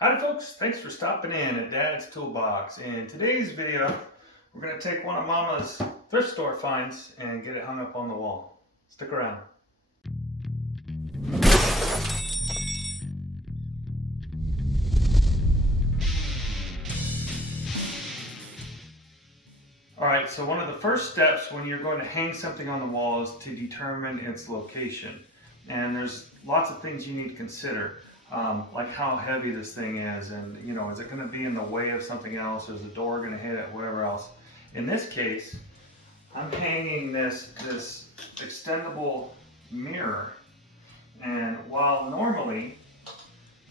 Howdy folks, thanks for stopping in at Dad's Toolbox. In today's video, we're going to take one of Mama's thrift store finds and get it hung up on the wall. Stick around. Alright, so one of the first steps when you're going to hang something on the wall is to determine its location. And there's lots of things you need to consider. Like how heavy this thing is, and is it going to be in the way of something else? Is the door going to hit it? Whatever else. In this case, I'm hanging this extendable mirror, and while normally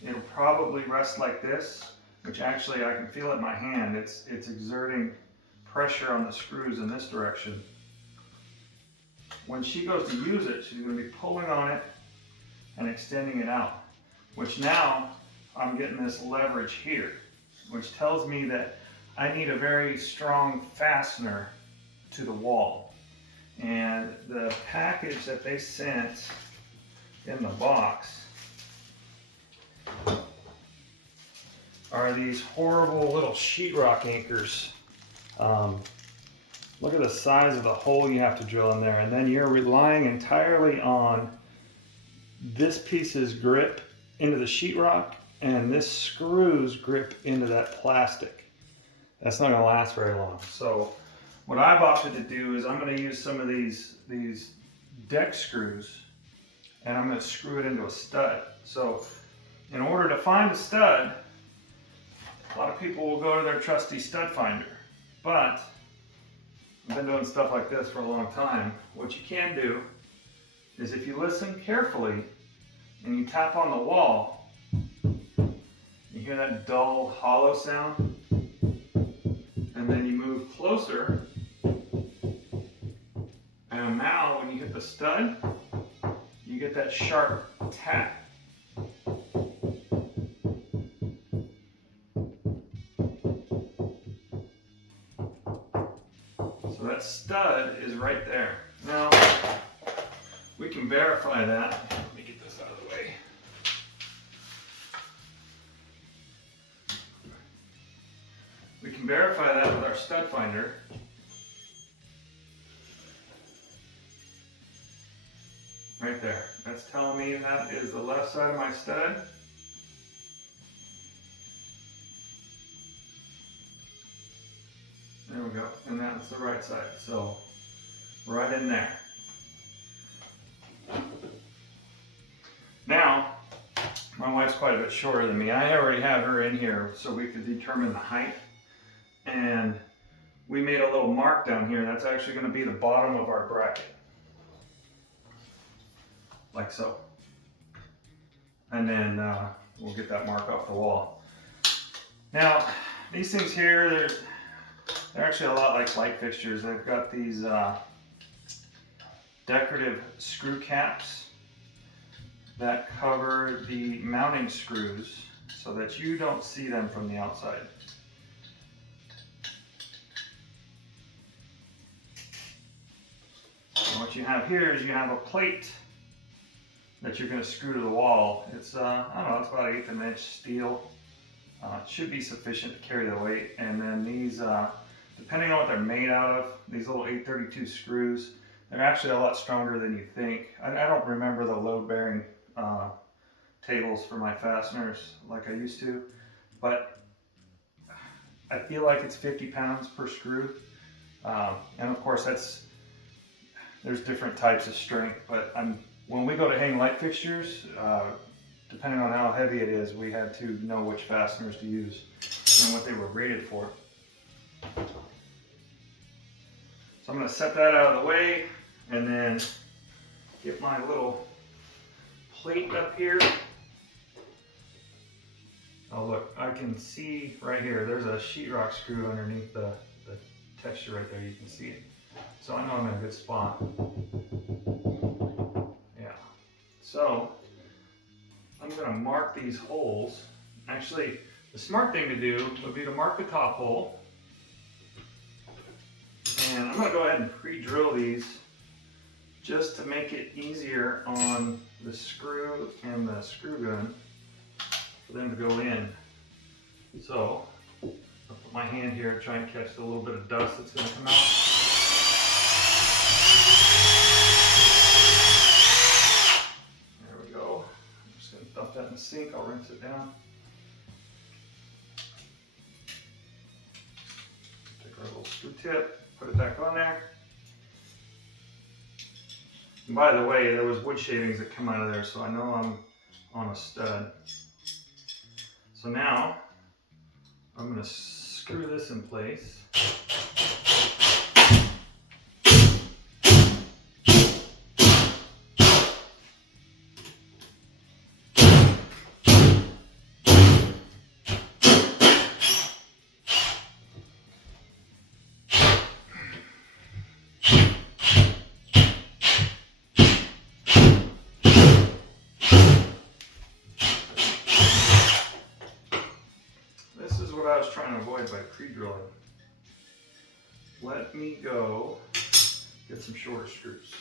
it'll probably rest like this, which actually I can feel it in my hand. It's exerting pressure on the screws in this direction. When she goes to use it, she's going to be pulling on it and extending it out. Which now I'm getting this leverage here, which tells me that I need a very strong fastener to the wall. And the package that they sent in the box are these horrible little sheetrock anchors. Look at the size of the hole you have to drill in there, and then you're relying entirely on this piece's grip into the sheetrock, and this screw's grip into that plastic. That's not going to last very long. So what I've opted to do is I'm going to use some of these deck screws, and I'm going to screw it into a stud. So in order to find a stud, a lot of people will go to their trusty stud finder, but I've been doing stuff like this for a long time. What you can do is, if you listen carefully and you tap on the wall, you hear that dull, hollow sound, and then you move closer, and now when you hit the stud, you get that sharp tap. So that stud is right there. Now, we can verify that. Let me get this out of the way. We can verify that with our stud finder. Right there. That's telling me that is the left side of my stud. There we go. And that's the right side. So, right in there. Now, my wife's quite a bit shorter than me. I already have her in here so we could determine the height. And we made a little mark down here. That's actually going to be the bottom of our bracket. Like so. And then we'll get that mark off the wall. Now, these things here, they're actually a lot like light fixtures. They've got these decorative screw caps that cover the mounting screws so that you don't see them from the outside. And what you have here is you have a plate that you're going to screw to the wall. It's I don't know, it's about 1/8 of an inch steel. It should be sufficient to carry the weight. And then these, depending on what they're made out of, these little 832 screws, they're actually a lot stronger than you think. I don't remember the load-bearing tables for my fasteners like I used to, but I feel like it's 50 pounds per screw. And of course there's different types of strength, but when we go to hang light fixtures, depending on how heavy it is, we had to know which fasteners to use and what they were rated for. So I'm going to set that out of the way and then get my little plate up here. Oh look, I can see right here, there's a sheetrock screw underneath the texture right there, you can see it. So I know I'm in a good spot. Yeah. So I'm going to mark these holes. Actually, the smart thing to do would be to mark the top hole. And I'm going to go ahead and pre-drill these just to make it easier on the screw and the screw gun for them to go in. So I'll put my hand here, try and catch the little bit of dust that's going to come out. There we go. I'm just going to dump that in the sink. I'll rinse it down. Take our little screw tip, put it back on there. And by the way, there was wood shavings that come out of there, so I know I'm on a stud. So now I'm going to screw this in place. This is what I was trying to avoid by pre-drilling. Let me go get some shorter screws.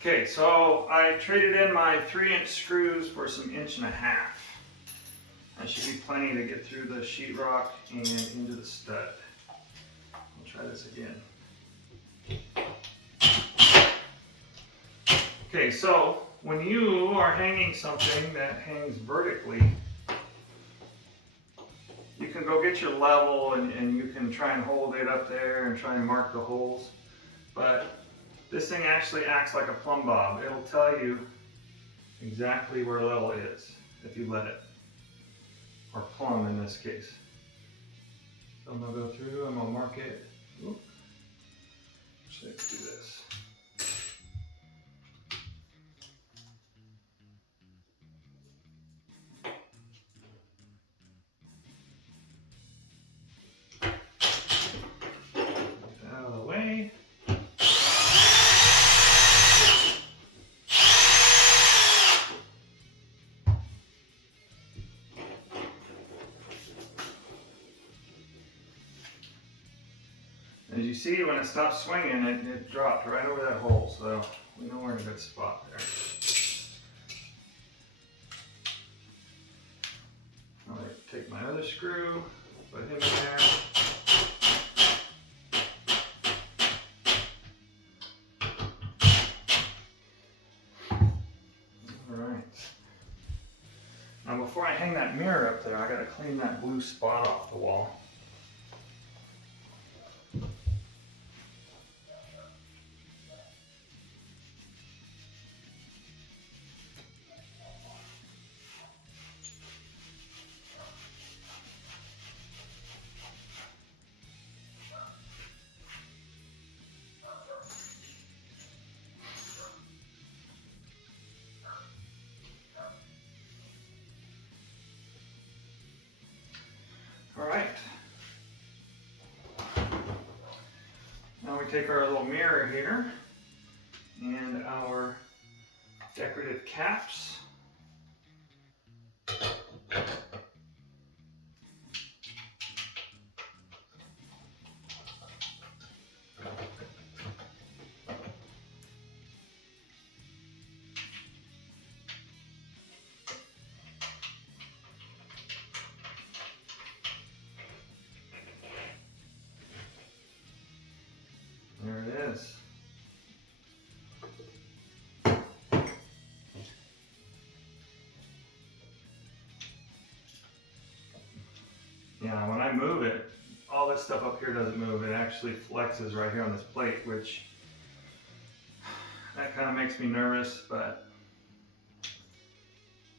Okay, so I traded in my 3-inch screws for some 1.5 inches. That should be plenty to get through the sheetrock and into the stud. I'll try this again. Okay, so when you are hanging something that hangs vertically, you can go get your level and you can try and hold it up there and try and mark the holes. But this thing actually acts like a plumb bob. It'll tell you exactly where level is if you let it. Or plumb in this case. So I'm going to go through, I'm going to mark it. Oop. So let's do this. Out of the way. As you see, when it stopped swinging, it dropped right over that hole, so we know we're in a good spot there. I'll take my other screw, put him in there. Alright. Now before I hang that mirror up there, I gotta clean that blue spot off the wall. Alright, now we take our little mirror here and our decorative caps. There it is. Yeah, when I move it, all this stuff up here doesn't move. It actually flexes right here on this plate, which that kind of makes me nervous, but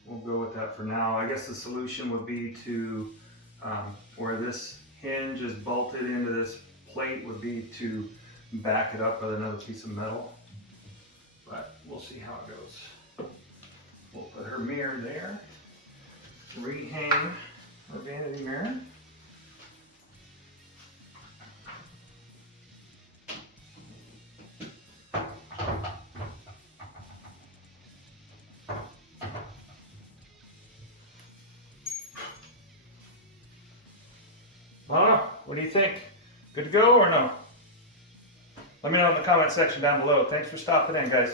we'll go with that for now. I guess the solution would be to, where this hinge is bolted into this plate, would be to back it up with another piece of metal, but we'll see how it goes. We'll put her mirror there, rehang her vanity mirror. What do you think? Good to go or no? Let me know in the comment section down below. Thanks for stopping in, guys.